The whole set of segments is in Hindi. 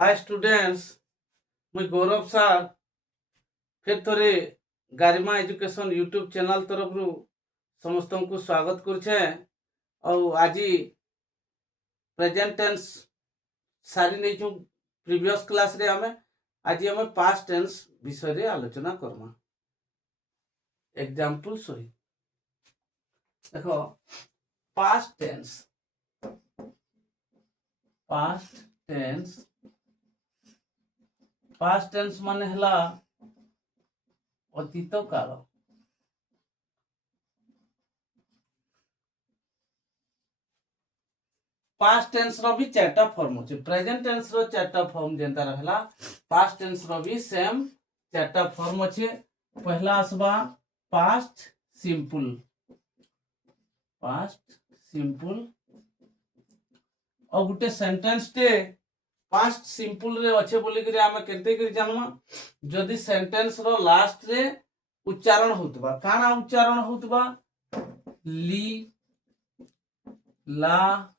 हाय स्टूडेंट्स, मुई गौरव सार फिर थोड़े गारिमा एजुकेशन यूट्यूब चैनल तरफ समस्त को स्वागत करुचे। और आज प्रेजेंट टेंस सारी नहीं छू प्रीवियस क्लास रे हमें आज हमें पास्ट टेंस विषय रे आलोचना करमा। एग्जांपल सही देखो, पास्ट टेंस पास्ट टेंस माने हला अतीत काल। पास्ट टेंस रो भी चारटा फॉर्म होचे। प्रेजेंट टेंस रो चारटा फॉर्म जेंता रहला, पास्ट टेंस रो भी सेम चारटा फॉर्म होचे। पहला आसबा पास्ट सिंपल। और गुटे सेंटेंस टे पास्ट सिंपल रे अच्छे बोली करी आमे केते करी जानवा, जदी सेंटेंस रो लास्ट रे उच्चारण होतबा, काना उच्चारण होतबा, ली, ला,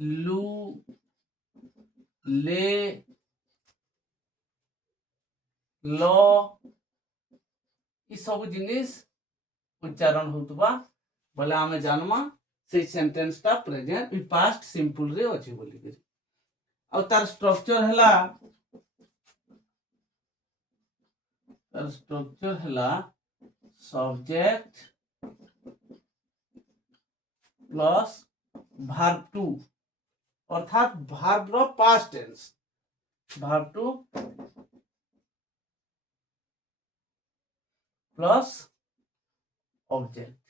लू, ले, लो, ई सब जिनिस उच्चारण होतबा बोले आमे जानवा से सेंटेंस टा प्रेजेंट पास्ट सिंपल रे अछि बोली करी। और तार स्ट्रक्चर हला सब्जेक्ट प्लस वर्ब टू, अर्थात वर्ब रो past tense, verb two plus object.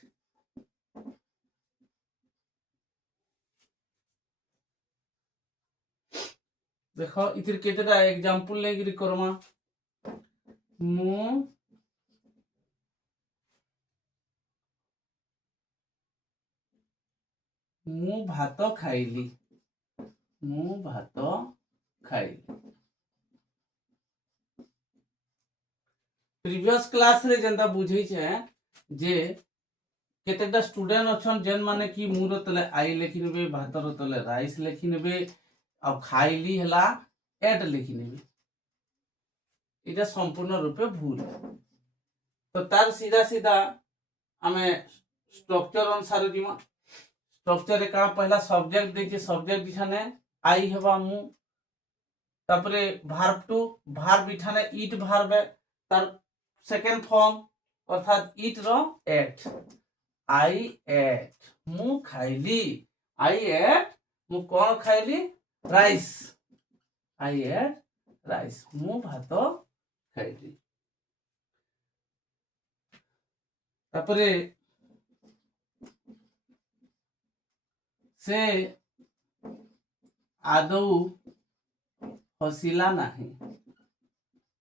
देखो इतिर केतेटा एग्जांपल लेगिरी करमा। मु भात खाइली। प्रीवियस क्लास रे जेंता बुझै छे जे केतेटा स्टूडेंट अछन जेन माने कि मुरो तले आई लेखिनबे, भातर तले राइस लेखिनबे, अब खाइली हला एट लेखिनबे। इटा संपूर्ण रूपे भूल। तो तार सीधा सीधा हमें स्ट्रक्चर अनुसार दिमा। स्ट्रक्चर रे का पहला सब्जेक्ट देखिए, सब्जेक्ट इठाने आई हेबा मु, तापरे वर्ब टू, वर्ब इठाने ईट वर्ब है, तार सेकंड फॉर्म अर्थात ईट रो एट, आई एट मु खाइली, आई एट मु कौन खाइली, राइस, आई एट राइस मु भात खाइली। तापरे से आदौ हसिला नहीं,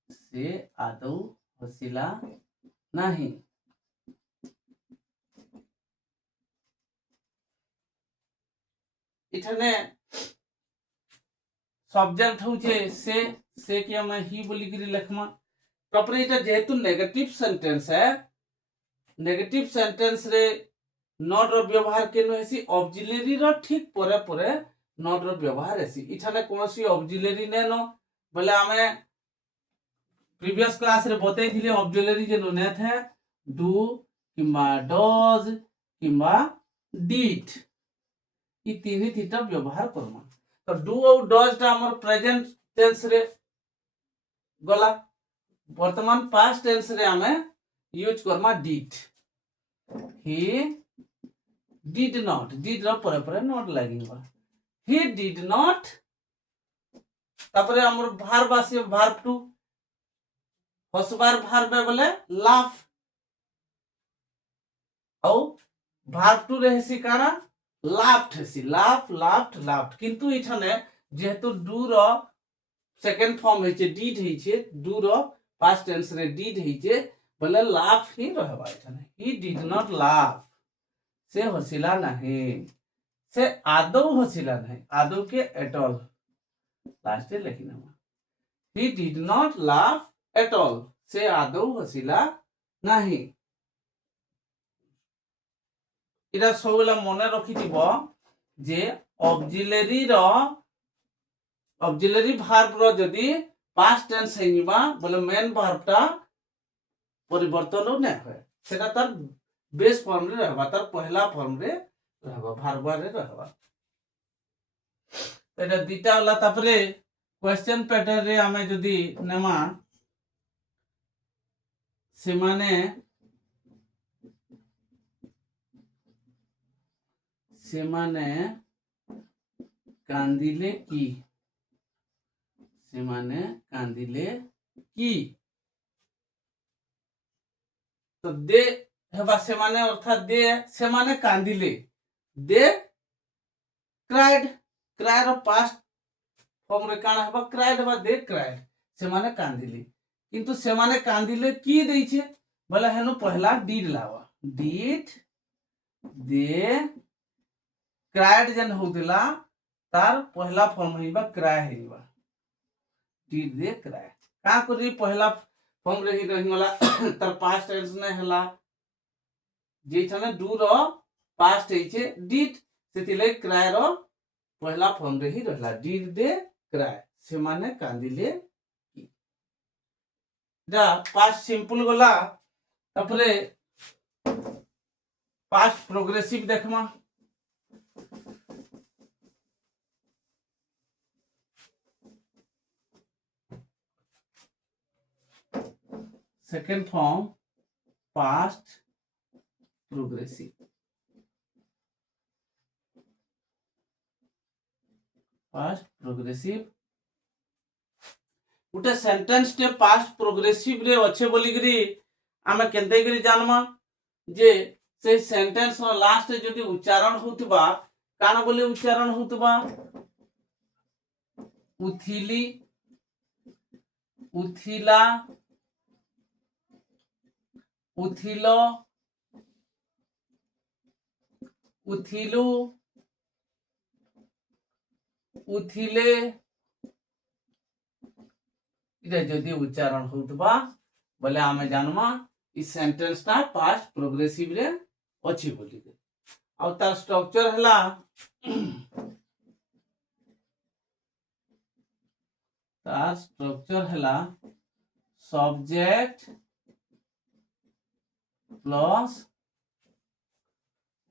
से आदौ हसिला नहीं। इठने सब्जेक्ट होचे से कि हम ही बोली करी लिखमा। तापरे इटा जेहेतु नेगेटिव सेंटेंस है, नेगेटिव सेंटेंस रे नॉट रो व्यवहार केनो हेसी ऑक्सिलरी रो ठीक परे परे नॉट रो व्यवहार हेसी। इठाने कोनोसी ऑक्सिलरी नेनो बोले हमें प्रीवियस क्लास रे बतै थिले ऑक्सिलरी जे नो ने थे डू किमा डज किमा डिड, ई तीन ही तीटा व्यवहार करमा। तो डू और डज टा हमर प्रेजेंट टेंस रे गला, वर्तमान पास्ट टेंस रे हमें यूज करमा did. He did not, did रो परे परे नॉट लागिबा, ही डिड नॉट। तापरे हमर वर्ब आसी वर्ब टू, हसबार वर्ब बोले लाफ, औ वर्ब टू रहेसी काना लाफ्ड हेसी, लाफ लाफ्ड लाफ्ड। किंतु इठाने जेहेतु डू रो सेकंड फॉर्म हेचे डिड हेचे, डू रो पास्ट टेंस रे डिड हेचे बोले लाफ ही रहबा। इठाने ही डिड नॉट लाफ, से हसिला नहीं, से आदौ हसिला नहीं, आदौ के एट ऑल लास्ट लेखिना। He did not laugh at all, से आदौ हसिला नहीं। इरा सबला मने रखि दिबो जे ऑक्सिलरी रो ऑक्सिलरी भार्ब रो जदी पास्ट टेंस हेनिबा बोले मेन भार्ब टा परिवर्तन नै होय सेटा तार बेस फॉर्म रे रहबा तार पहला फॉर्म रे रहबा भार्ब रे रहबा एटा दिटा वाला तापरे क्वेश्चन पैटर्न रे हमें जदी नेमा सेमाने कांदिले की तो दे हेबा सेमाने अर्थात दे सेमाने कांदिले दे क्राइड क्राइड रो पास्ट फॉर्म रे काना हेबा क्राइड हेबा दे क्राइड सेमाने कांदिले किंतु सेमाने कांदिले की देई छे बोले हेनु पहला डीड लावा डीड दे क्राइड जन होतिला तार पहला फॉर्म हेबा क्राई हेबा डीड दे क्राई का करी पहला फॉर्म रे ही रहिला तार पास्ट टेंस ने हला जे छने डू रो पास्ट हे छे डीड सेतिले क्राई रो पहला फॉर्म रे ही रहला डीड दे क्राई से माने कांदिले की जा पास्ट सिंपल गला तापरे पास्ट प्रोग्रेसिव देखमा सेकेंड फॉर्म पास्ट प्रोग्रेसिव गोटे सेंटेंस टे पास्ट प्रोग्रेसिव रे अच्छे बोली करी आमे केंते करी जानमा जे से सेंटेंस रो लास्ट जदी उच्चारण होतबा काना बोली उच्चारण होतबा उथिली उथिला उथिलो उथिलु उथिले इधर जदी उच्चारण होतबा बोले आमे जानमा इस सेंटेंस ता पास्ट प्रोग्रेसिव रे अछि बोली और तार स्ट्रक्चर हला तार स्ट्रक्चर हला सब्जेक्ट प्लस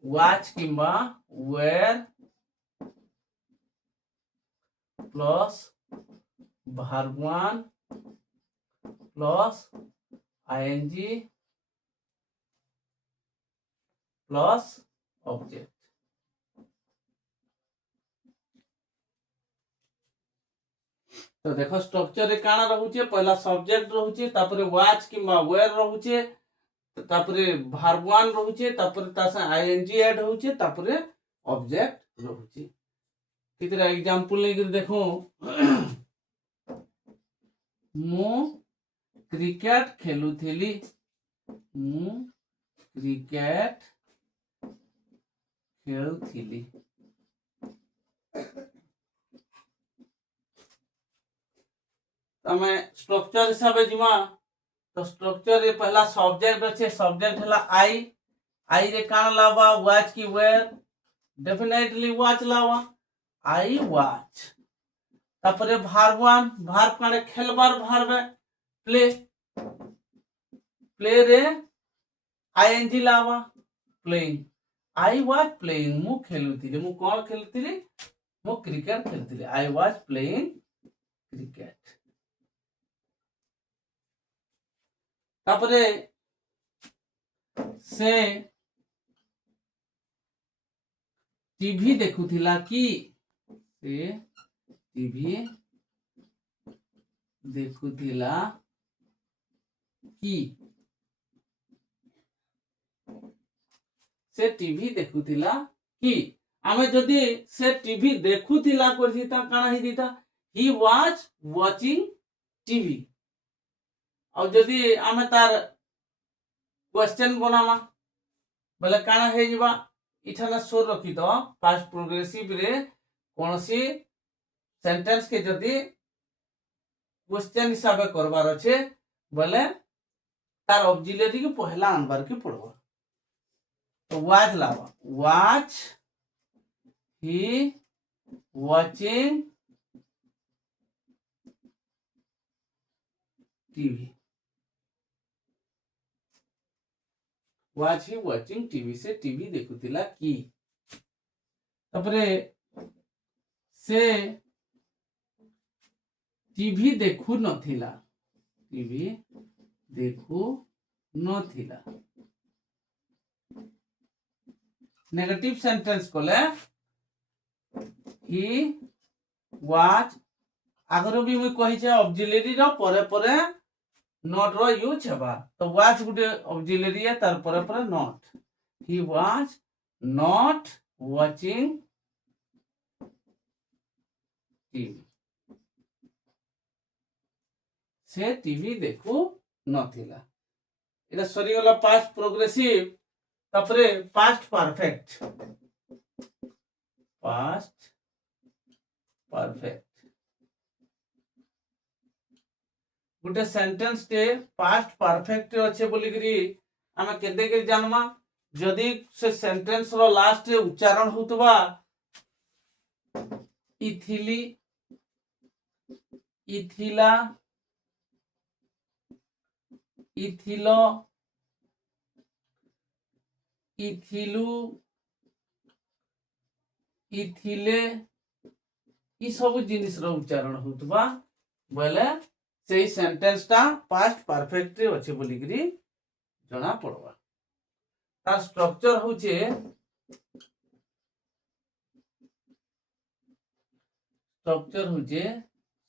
वाच किंबा were plus verb 1 plus ing plus object तो देखो स्ट्रक्चर रे काना रहउचे पहला सब्जेक्ट रहउचे तापरे वाच किंबा वेयर रहउचे तापरे verb 1 रहउचे तापरे तासा ing ऐड होउचे तापरे ऑब्जेक्ट रहउचे कितरा एग्जांपल ले देखो मु क्रिकेट खेलुथिली मु क्रिकेट खेलुथिली तमे स्ट्रक्चर हिसाब जिमा तो स्ट्रक्चर रे पहला सब्जेक्ट अच्छे सब्जेक्ट हला आई आई रे कान लावा वाच की वेयर डेफिनेटली वाच लावा आई वाच तापरे verb 1 verb काने खेलबार verb प्ले प्ले रे ing लावा प्लेइंग आई वाज प्लेइंग मु खेलुथिली मु कोन खेलुथिली मु क्रिकेट खेलुथिली आई वाज प्लेइंग क्रिकेट तापरे से टीवी देखुथिला की से टीवी देखुथिला की से टीवी देखुथिला की आमे जदी से टीवी देखुथिला करथिता काना हि दिता ही वाज वाचिंग टीवी और जदी आमे तार क्वेश्चन बनामा बोले काना हे जिबा इठाना सोर रखी तो पास्ट प्रोग्रेसिव रे कोनसी सेंटेंस के जदी क्वेश्चन हिसाब करबार अछि बोले तार ऑक्सिलरी के पहला आनबार के पड़बो तो watch lava watch he watching TV, was he watching TV से टीवी देखुतिला कि तापरे से टीवी देखु नथिला, टीवी देखु नथिला। नेगेटिव सेंटेंस कोले ही वाज आगरो भी मुई कहि छै ऑक्सिलरी रो परे परे नॉट रो यूज हेबा, तो वाज गुटे ऑक्सिलरी है तार परे परे not. He was not watching TV, से टीवी देखु नथिला। एटा सरी गला पास्ट प्रोग्रेसिव, तापरे पास्ट परफेक्ट, पास्ट परफेक्ट गुटे सेंटेंस टे पास्ट परफेक्ट अच्छे बोली करी आमे केदे के जानमा, जदी से सेंटेंस रो लास्ट रे उच्चारण होतबा इथिली, इथिला, इथिलो, इथिलु, इथिले, ई सब जिनिस रो उच्चारण होतबा बोले से सेंटेंस टा पास्ट परफेक्ट रे अच्छे बोली करी जना पड़वा। तार स्ट्रक्चर होचे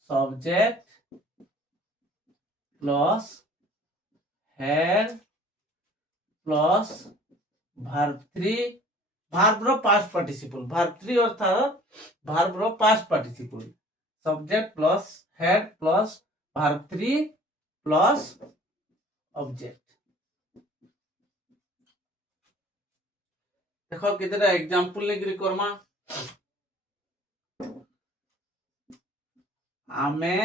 subject plus had plus verb 3, verb रो पास्ट पार्टिसिपल, verb 3 अर्थात verb रो past participle, subject plus had plus verb 3 plus object. देखो कितरा एग्जांपल लेकरी करमा। आमे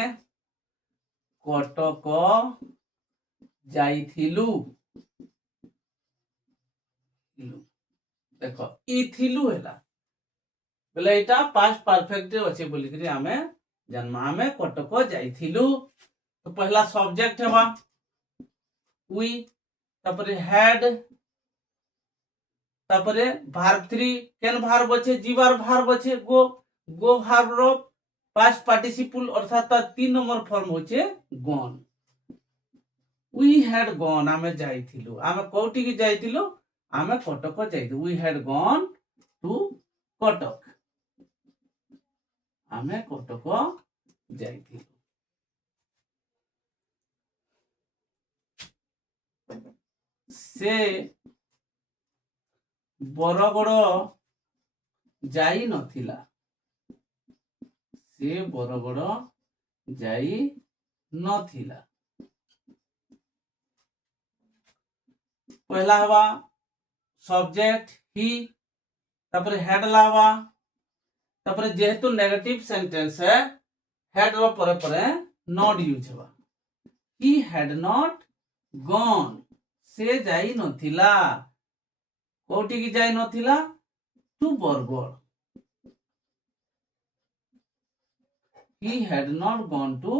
कटक जाइथिलु, देखो इथिलु हैला बोले एटा पास्ट परफेक्ट अच्छे बोली करी आमे जन्मा आमे कटक जाइथिलु। तो पहला सब्जेक्ट हेबा वी, तापरे हेड, तापरे verb 3 केन verb अच्छे जीवार verb अच्छे गो, गो verb रो पास्ट पार्टिसिपल अर्थात 3 नंबर फॉर्म होचे गॉन। वी हैड गॉन आमे जाइथिलु, आमे कोठी की जाइथिलु, आमे कटक जाइथिलु, we had gone to Cuttack, आमे कटक जाइथिलु। से बरगड़ जाई नथिला, से बरगड़ जाई नथिला। पहला हवा सब्जेक्ट ही, तापरे हेड लावा, तापरे जेहेतु नेगेटिव सेंटेंस है हेड रो परे परे नॉट यूज हेबा। ही हैड नॉट गॉन, से जाई नथिला, कोठी की जाई नथिला, to Bargarh. He had not gone to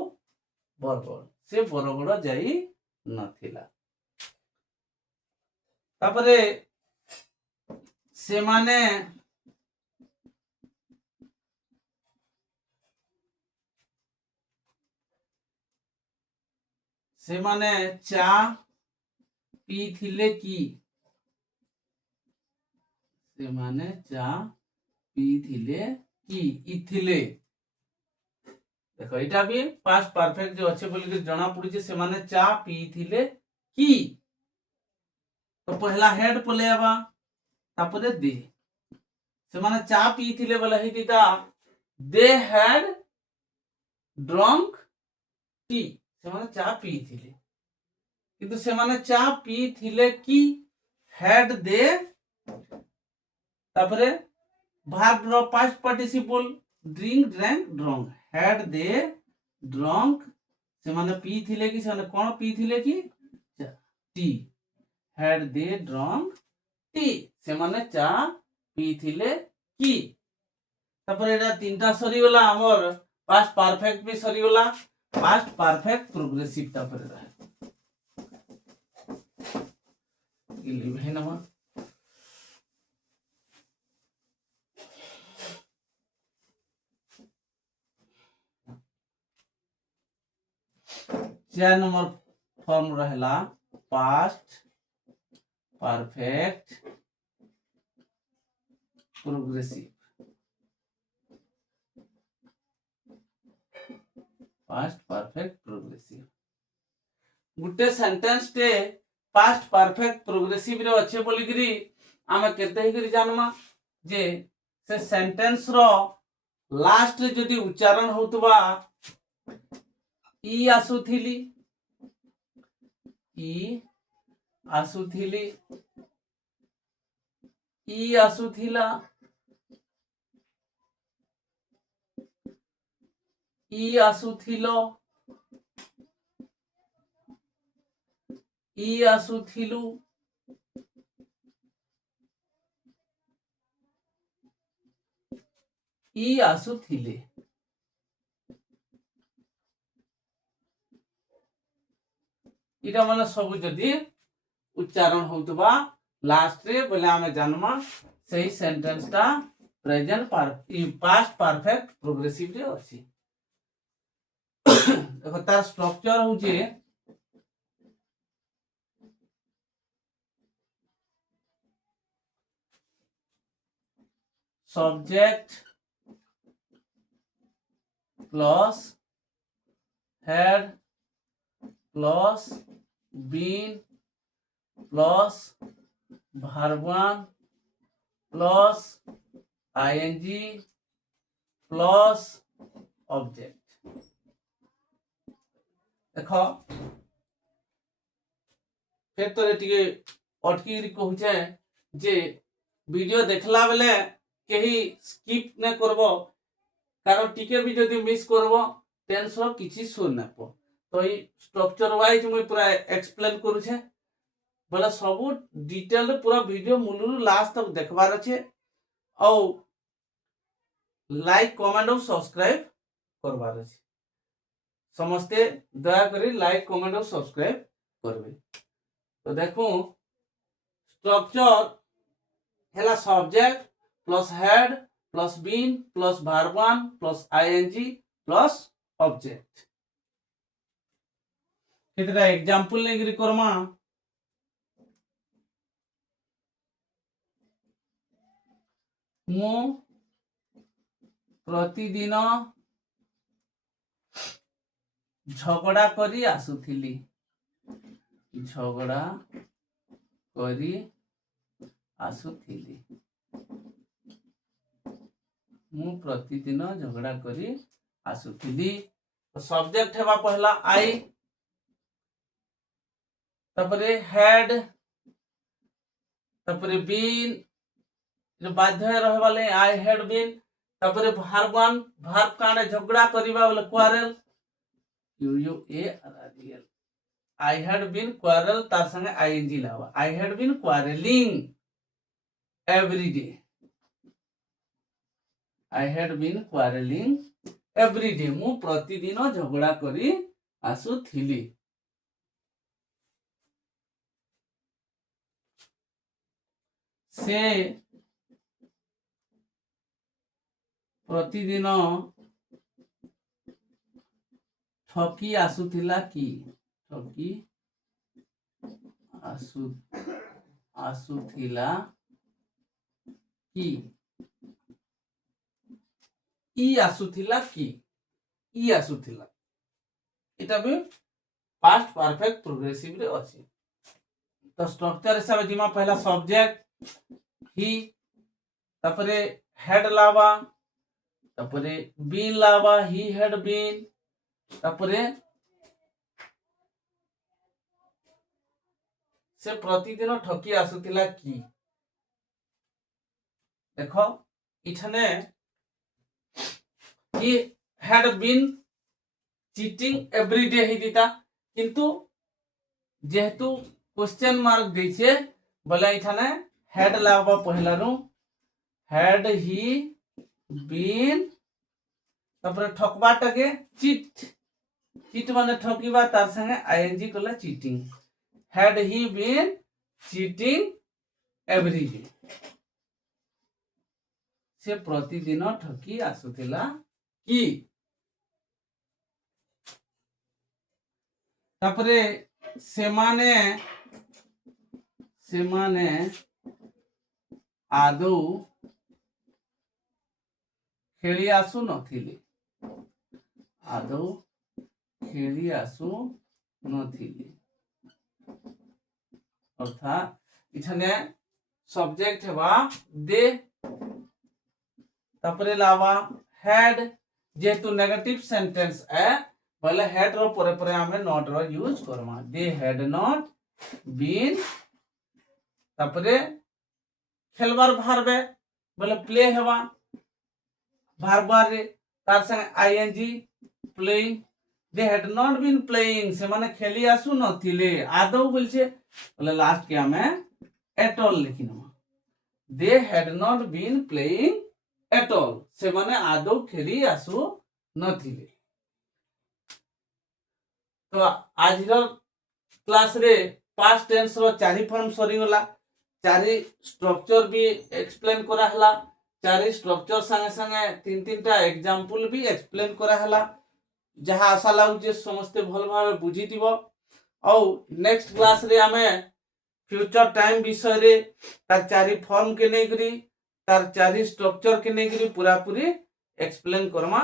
Bargarh, से बरगड़ जाई नथिला। तापरे से माने चा पीथिले की, से माने चा पीथिले की, इथिले। देखो एटा भी पास्ट परफेक्ट जो अच्छे बोली के जना पड़ी से माने चा पीथिले की। तो पहला हेड पले आबा, तापरे दे, से माने चा पीथिले बोला ही दीदा दे हैड ड्रंक टी, से माने चा पीथिले, किंतु से माने चा पीथिले की हैड दे, तापरे verb रो past participle drink drank drunk, had they drunk, से माने पीथिले की, से माने कोन पीथिले की tea, had they drunk tea, से माने चा पीथिले की। तापर एटा तीनटा सरी गला, हमर पास्ट परफेक्ट भी सरी गला। पास्ट परफेक्ट प्रोग्रेसिव तापर रहे लिव है ना 4 नंबर फॉर्म रहला past perfect progressive past perfect progressive गुटे सेंटेंस टे पास्ट परफेक्ट प्रोग्रेसिव रे अच्छे बोलिकरी आमे केते हिकरी जानमा जे से सेंटेंस रो लास्ट रे जदी उच्चारण होतबा ई आसुथिली ई आसुथिली ई आसुथिला ई आसुथिलो ई आसुथिलु ई आसुथिले इटा माने सब जदी उच्चारण होतबा लास्ट रे बोले आमे जानमा सही सेंटेंस टा प्रेजेंट पास्ट परफेक्ट प्रोग्रेसिव रे अछि देखो तार स्ट्रक्चर होचे subject plus had plus been plus verb 1 plus ING plus object देखो फिर तो टिके अटकी कहूचे जे वीडियो देखला बेले कहीं स्किप न करबो कारण टिके भी जदी मिस करबो टेंशन किछि सुन न पो तो ई स्ट्रक्चर वाइज मुई पूरा एक्सप्लेन करू छे बोला सब डिटेल पूरा वीडियो मूलरू लास्ट तक देखबार अच्छे और लाइक कमेंट और सब्सक्राइब करबार अच्छे समस्ते दया करी लाइक कमेंट और सब्सक्राइब करबे तो देखो स्ट्रक्चर हैला subject plus had plus been plus verb 1 plus ING plus object कितना एग्जांपल लेगिरी करमा मु प्रतिदिन झगड़ा करी आसुथिली झगड़ा करी आसुथिली मु प्रतिदिन झगड़ा करी आसुथिली तो सब्जेक्ट हेबा पहला आई तपरे हेड तपरे बीन जो बाध्य रहे वाले आई हेड बीन तपरे verb 1 verb काने झगड़ा करिबा वाले quarrel U A R L I had been quarrel तार संगे आईएनजी लावा I had been quarrelling every day I had been quarrelling every day मु प्रतिदिन झगड़ा करी आसुथिली से प्रतिदिन ठकी आसुथिला की ठकी आसुथिला की ई आसुथिला की ई आसुथिला इटा भी पास्ट परफेक्ट प्रोग्रेसिव रे अछि तो स्ट्रक्चर हिसाब जिमा पहला सब्जेक्ट ही तपरे हेड लावा तपरे बीन लावा ही हेड बीन तपरे से प्रतिदिन ठकी आसुथिला की देखो इठने he had been cheating every day ही दीता किंतु जेहेतु क्वेश्चन मार्क देछे बोले इठने हेड लावा पहला रू हैड ही बीन तपरे ठकबाटा के चीट चीट माने ठकीबा तार संगे आईएनजी कला cheating had he been cheating every day से प्रतिदिन ठकी आसुथिला कि तापरे सेमाने सेमाने आदौ खेली आसु नथिले आदौ खेली आसु नथिले अर्थात इठाने सब्जेक्ट हेबा दे तापरे लावा हैड जेतु नेगेटिव सेंटेंस है बोले हैड रो परे परे हमें नॉट रो यूज करमा दे हैड नॉट बीन तापरे खेलबार भारबे बोले प्ले हेबा भारबार रे तार संगे ING playing they had not been playing से माने खेली आसु नथिले आदौ बोलछे बोले लास्ट के हमें एट ऑल लिखिनमा they had not been playing at all से माने आदौ खेली आसु नथिले। तो आज क्लास रे पास्ट टेंस रो चारि फॉर्म सरी गला चारि स्ट्रक्चर भी एक्सप्लेन करा हला चारि स्ट्रक्चर संगे संगे तीन तीनटा एग्जांपल भी एक्सप्लेन करा हला जहां आशा लागु जे समस्त भल भाबे बुझी दिबो और नेक्स्ट क्लास रे हमें फ्यूचर टाइम विषय रे तार चारि फॉर्म के नै करी तार चारि स्ट्रक्चर के नै करी पूरा पूरी एक्सप्लेन करमा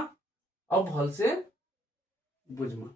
और भल से बुझमा।